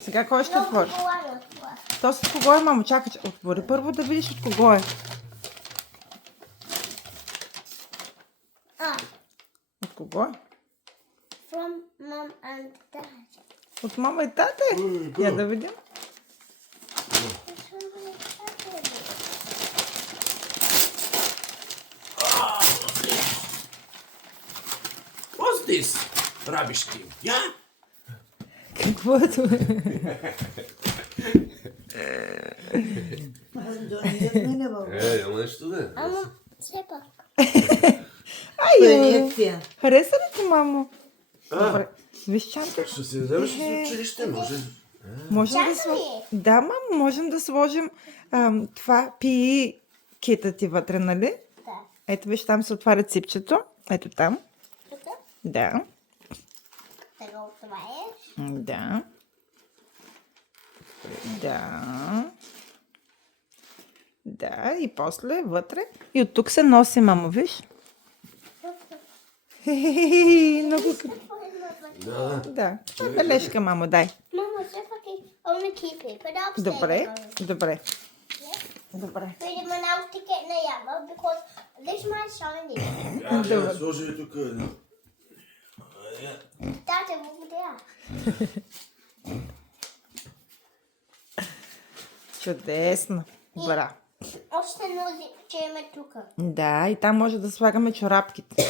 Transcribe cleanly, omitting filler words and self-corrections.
Сега кой ще отвори? Много това. То с кого е, мамо? Чакай, че отвори. Първо да видиш от кого е. От кого е? From mom and dad. От мама и тата е. Я да видим. What's this? Rubbish thing. Yeah? Какво е това? Няма нещо да е. Ама, все пак. Ай, хареса ли ти, мамо? Добре. Виж чанта. Ще си вземеш за училище, може. Можем да Чанта сложим. ли? Да, мамо, можем да сложим това пи кита ти вътре, нали? Да. Ето виж, там се отваря ципчето. Ето там. Тук? Да. Да го отваряш. Да. Да. Да, и после вътре. И от тук се носи, мамо, виж? Хе-хе-хе, много Да. да. Това е бележка, мамо, дай. Мама, все пак I only keep it. Put it upstairs. Добре, Mommy. добре. Yeah? Добре. Put it when I was to get in the yellow because this might shiny. Я сложи тук. Dad, it will be there. Чудесно. Бра. Още нози, че има тук. Да, и там може да слагаме чорапките.